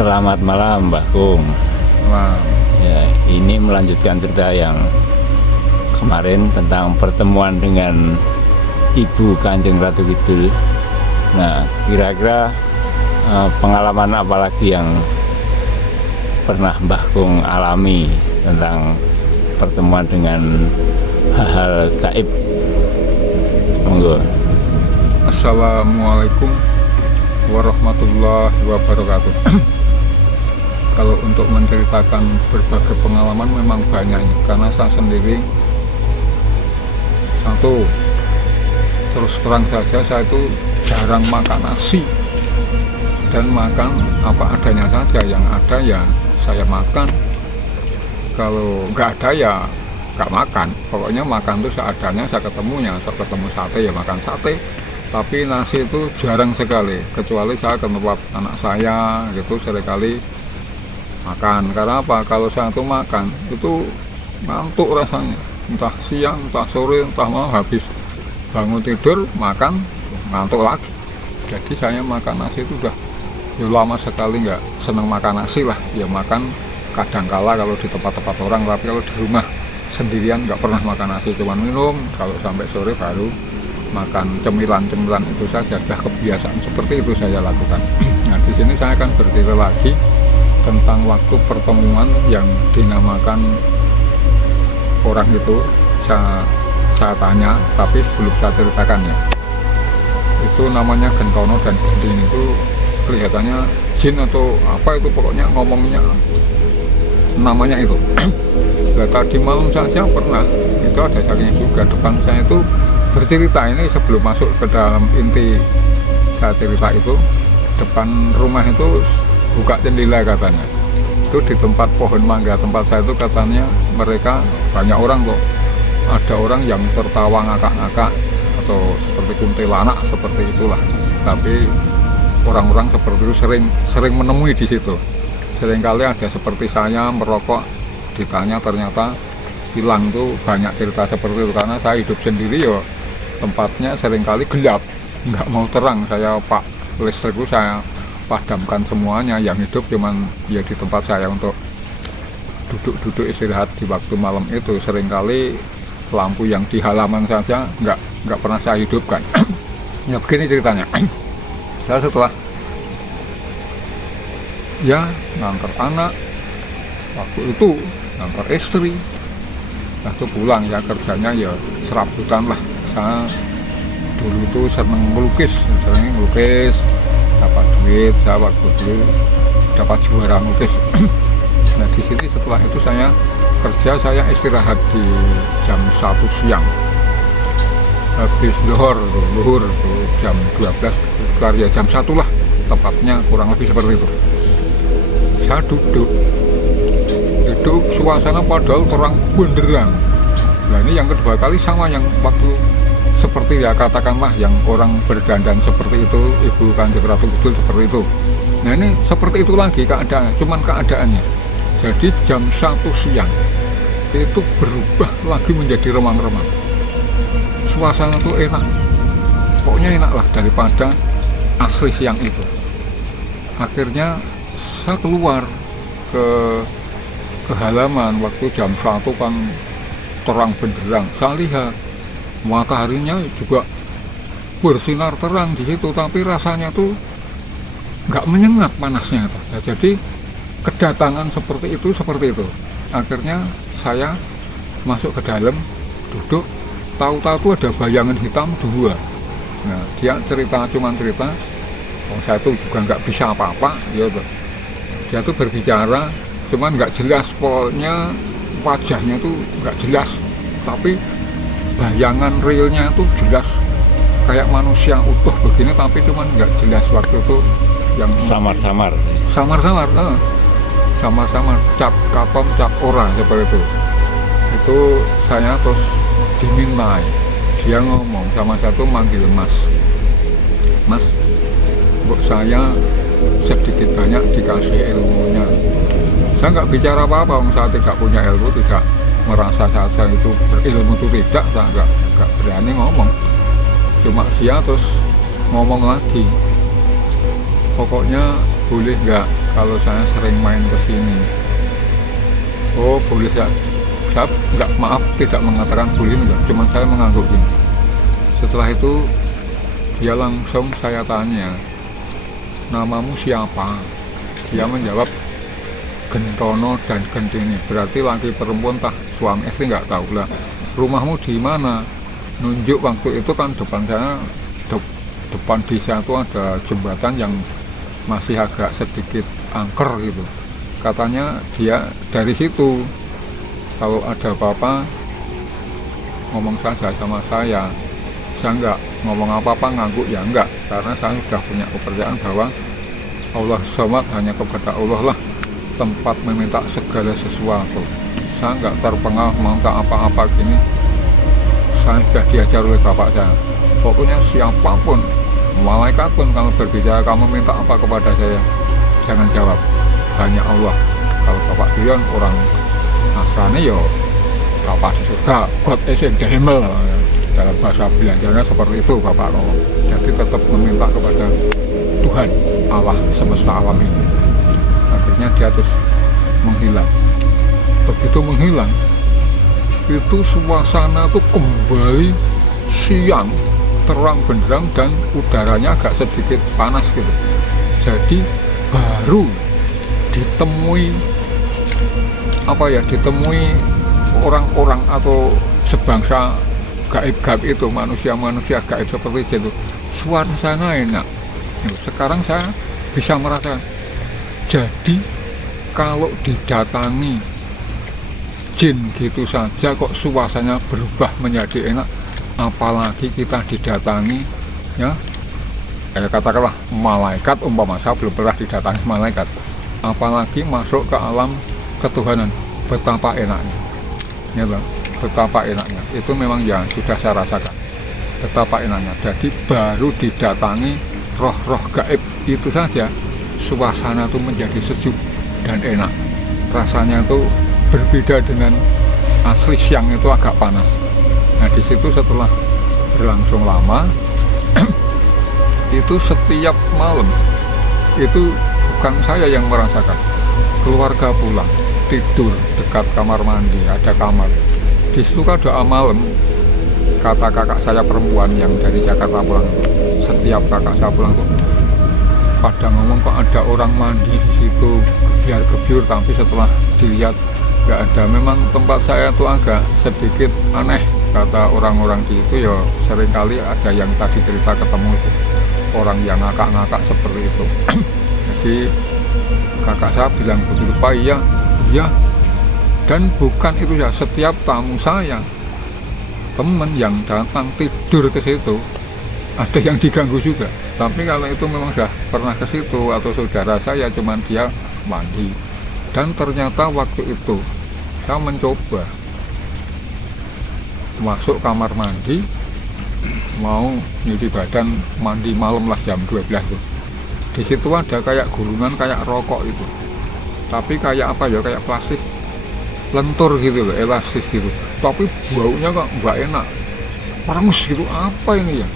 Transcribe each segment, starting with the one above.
Selamat malam Mbah Kung. Wah, Ya, ini melanjutkan cerita yang kemarin tentang pertemuan dengan Ibu Kanjeng Ratu Kidul. Nah, kira-kira pengalaman apa lagi yang pernah Mbah Kung alami tentang pertemuan dengan hal-hal gaib? Monggo. Assalamualaikum warahmatullahi wabarakatuh. Kalau untuk menceritakan berbagai pengalaman memang banyak, karena saya sendiri terus terang saja saya itu jarang makan nasi dan makan apa adanya saja. Yang ada ya saya makan, kalau nggak ada ya nggak makan. Pokoknya makan itu seadanya, saya ketemunya, saya ketemu sate ya makan sate, tapi nasi itu jarang sekali, kecuali saya ke tempat anak saya gitu seringkali makan. Karena apa? Kalau saya tuh makan itu ngantuk rasanya, entah siang, entah sore, entah malam, habis bangun tidur makan ngantuk lagi. Jadi saya makan nasi itu udah lama sekali nggak seneng makan nasi lah. Ya makan kadangkala kalau di tempat-tempat orang, tapi kalau di rumah sendirian nggak pernah makan nasi, cuma minum. Kalau sampai sore baru makan cemilan-cemilan itu saja. Sudah kebiasaan seperti itu saya lakukan. Nah, di sini saya akan bercerita lagi tentang waktu pertemuan yang dinamakan orang itu. Saya tanya, tapi belum saya ceritakan ya. Itu namanya Gentono dan Gending. Itu kelihatannya jin atau apa itu, pokoknya ngomongnya namanya itu. Nah, tadi malam saja pernah itu ada saking juga depan saya itu bercerita. Ini sebelum masuk ke dalam inti saya cerita itu, depan rumah itu buka jendela katanya. Itu di tempat pohon mangga tempat saya itu katanya mereka banyak orang kok. Ada orang yang tertawa ngakak-ngakak atau seperti kuntilanak seperti itulah. Tapi orang-orang seperti itu sering menemui di situ. Seringkali ada seperti saya merokok, ditanya ternyata hilang. Tuh banyak cerita seperti itu, karena saya hidup sendiri ya tempatnya seringkali gelap, nggak mau terang. Saya listrik itu saya padamkan semuanya, yang hidup cuman ya di tempat saya untuk duduk-duduk istirahat di waktu malam itu. Seringkali lampu yang di halaman saja nggak pernah saya hidupkan. Ya begini ceritanya. Saya setelah ya ngantar anak, waktu itu ngantar istri, waktu pulang ya kerjanya ya serabutan lah. Saya dulu itu sering melukis, dapat duit, saya waktu dulu dapat juara melukis. Nah, di sini setelah itu saya kerja, saya istirahat di jam 1 siang. Habis luhur jam 12, keluar ya jam 1 lah, tepatnya kurang lebih seperti itu. Saya duduk suasana padahal terang benderang. Nah, ini yang kedua kali sama yang waktu seperti ya katakanlah yang orang berdandan seperti itu, Ibu Kanjeng Ratu Kidul seperti itu. Nah, ini seperti itu lagi keadaannya, cuman keadaannya. Jadi jam 1 siang itu berubah lagi menjadi remang-remang. Suasana itu enak, pokoknya enak lah daripada asli siang itu. Akhirnya saya keluar ke halaman waktu jam 1 kan terang benderang. Saya lihat mataharinya juga bersinar terang di situ, tapi rasanya tuh nggak menyengat panasnya. Ya, jadi kedatangan seperti itu. Akhirnya saya masuk ke dalam, duduk, tahu-tahu tuh ada bayangan hitam 2. Nah, dia cuman cerita, saya tuh juga nggak bisa apa-apa, ya tuh. Dia tuh berbicara, cuman nggak jelas, pokoknya wajahnya tuh nggak jelas, tapi bayangan realnya itu jelas kayak manusia utuh begini, tapi cuman nggak jelas waktu itu. Yang Samar-samar, cap katon, cap ora seperti itu. Itu saya terus dimintai, dia ngomong sama satu, manggil mas, buat saya sedikit banyak dikasih ilmunya. Saya nggak bicara apa-apa, saya tidak punya ilmu, tidak merasa saja itu berilmu itu tidak, saya nggak berani ngomong. Cuma dia terus ngomong lagi, pokoknya boleh nggak kalau saya sering main ke sini. Oh boleh, saya nggak, maaf tidak mengatakan boleh enggak, cuman saya mengangguk gini. Setelah itu dia langsung saya tanya, namamu siapa? Dia menjawab Gentono dan Gentini, berarti laki perempuan tah suami istri nggak tahu lah. Rumahmu di mana? Nunjuk. Waktu itu kan depan saya, depan desa itu ada jembatan yang masih agak sedikit angker gitu. Katanya dia dari situ, kalau ada apa-apa ngomong saja sama saya. Saya nggak ngomong apa-apa, ngangguk ya enggak, karena saya sudah punya kepercayaan bahwa Allah Somad, hanya kepada Allah lah tempat meminta segala sesuatu. Saya nggak terpengaruh minta apa-apa gini. Saya sudah diajar oleh bapak saya, pokoknya siapapun, malaikat pun kalau berbicara kamu minta apa kepada saya, jangan jawab, hanya Allah. Kalau bapak Dion orang Nasrani ya bapak di surga, God is in the himmel, dalam bahasa Belandanya seperti itu bapak ngomong. Jadi tetap meminta kepada Tuhan Allah semesta alam ini. Akhirnya dia terus menghilang. Begitu menghilang, itu suasana itu kembali siang, terang benderang, dan udaranya agak sedikit panas gitu. Jadi baru ditemui ditemui orang-orang atau sebangsa gaib-gaib itu, manusia-manusia gaib seperti itu. Suasana enak. Sekarang saya bisa merasakan. Jadi kalau didatangi jin gitu saja kok suasananya berubah menjadi enak, apalagi kita didatangi ya katakanlah malaikat. Umpama saya belum pernah didatangi malaikat, apalagi masuk ke alam ketuhanan, betapa enaknya ya bang, betapa enaknya. Itu memang yang sudah saya rasakan, betapa enaknya. Jadi baru didatangi roh-roh gaib itu saja, suasana itu menjadi sejuk dan enak. Rasanya itu berbeda dengan asli, siang itu agak panas. Nah di situ setelah berlangsung lama itu setiap malam itu bukan saya yang merasakan, keluarga pulang tidur dekat kamar mandi, ada kamar di situ kan doa malam. Kata kakak saya perempuan yang dari Jakarta pulang, setiap kakak saya pulang tuh pada ngomong kok ada orang mandi di situ, gebiar-gebiur, tapi setelah dilihat nggak ada. Memang tempat saya tuh agak sedikit aneh, kata orang-orang di itu ya, seringkali ada yang tadi cerita ketemu itu orang yang ngakak-ngakak seperti itu. Jadi kakak saya bilang begitu, Pak, iya. Dan bukan itu ya, setiap tamu saya, teman yang datang tidur ke situ, ada yang diganggu juga. Tapi kalau itu memang sudah pernah ke situ, atau saudara saya, cuman dia mandi. Dan ternyata waktu itu saya mencoba masuk kamar mandi, mau nyuci badan, mandi malam lah jam 12 tuh. Di situ ada kayak gulungan kayak rokok itu, tapi kayak apa ya, kayak plastik lentur gitu loh, elastis gitu, tapi baunya kok nggak enak, panas gitu. Apa ini ya?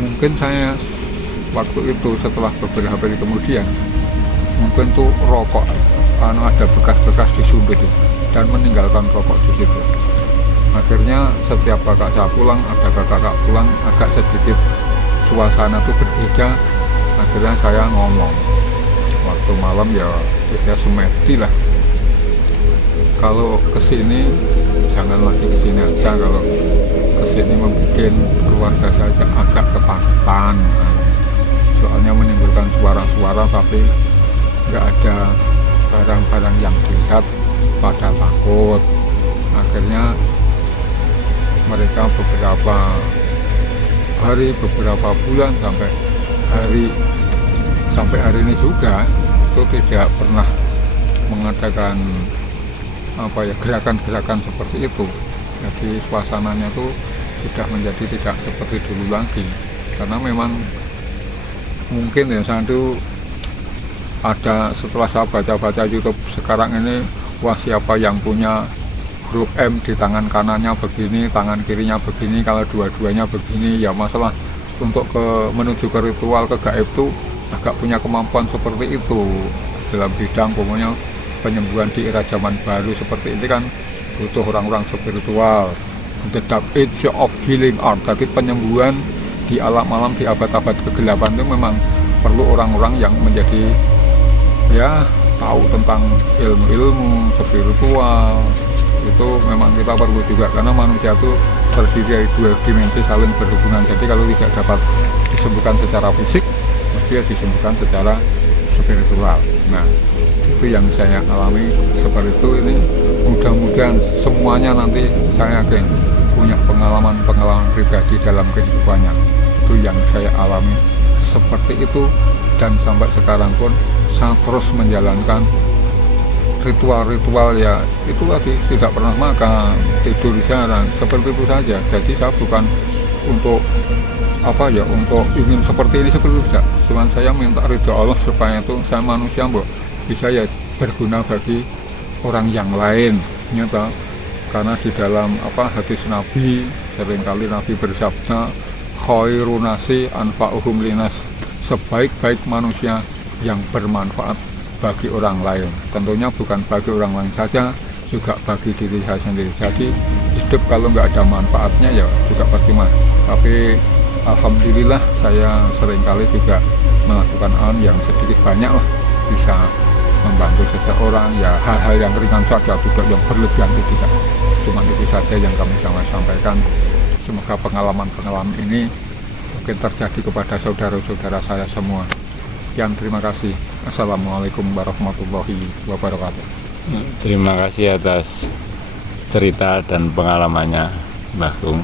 Mungkin saya waktu itu setelah beberapa hari kemudian, mungkin tuh rokok ada bekas-bekas disundut dan meninggalkan rokok di situ. Akhirnya setiap kakak saya pulang, ada kakak pulang, agak sedikit suasana tuh berbeda. Akhirnya saya ngomong waktu malam ya, kita semedi lah, kalau kesini jangan lagi kesini aja, kalau kesini membuat keluarga saja agak ketakutan, soalnya menimbulkan suara-suara tapi nggak ada barang-barang yang dilihat, pada takut. Akhirnya mereka beberapa hari, beberapa bulan, sampai hari ini juga itu tidak pernah mengadakan gerakan-gerakan seperti itu. Jadi suasananya itu sudah menjadi tidak seperti dulu lagi, karena memang mungkin ya saya itu ada, setelah saya baca-baca YouTube sekarang ini, wah siapa yang punya huruf M di tangan kanannya begini, tangan kirinya begini, kalau dua-duanya begini ya, masalah untuk menuju ke ritual ke gaib itu agak punya kemampuan seperti itu dalam bidang pokoknya penyembuhan di era zaman baru seperti ini kan butuh orang-orang spiritual. The Dark Age of Healing Art, tapi penyembuhan di alam-alam di abad-abad kegelapan itu memang perlu orang-orang yang menjadi ya tahu tentang ilmu-ilmu spiritual. Itu memang kita perlu juga karena manusia itu terdiri dari dua dimensi saling berhubungan. Jadi kalau tidak dapat disembuhkan secara fisik, mesti disembuhkan secara spiritual. Nah, itu yang saya alami seperti itu. Ini mudah-mudahan semuanya nanti saya yakin punya pengalaman pribadi dalam kehidupannya. Itu yang saya alami seperti itu, dan sampai sekarang pun saya terus menjalankan ritual-ritual ya itu tadi, tidak pernah makan, tidur jarang, seperti itu saja. Jadi saya bukan untuk untuk ingin seperti ini seperti itu tidak, cuman saya minta ridho Allah supaya itu saya manusia bisa ya berguna bagi orang yang lain nyata. Karena di dalam hadis Nabi seringkali Nabi bersabda khairun nasi anfa'uhum linas, sebaik-baik manusia yang bermanfaat bagi orang lain. Tentunya bukan bagi orang lain saja, juga bagi diri saya sendiri. Jadi hidup kalau nggak ada manfaatnya ya juga percuma. Tapi alhamdulillah saya seringkali juga melakukan yang sedikit banyak lah, bisa membantu seseorang ya, hal-hal yang ringan saja, tidak yang berlebihan, tidak. Cuma itu saja yang kami sampaikan. Semoga pengalaman-pengalaman ini mungkin terjadi kepada saudara-saudara saya semua. Sekian, terima kasih. Assalamualaikum warahmatullahi wabarakatuh. Terima kasih atas cerita dan pengalamannya Mbah Gung.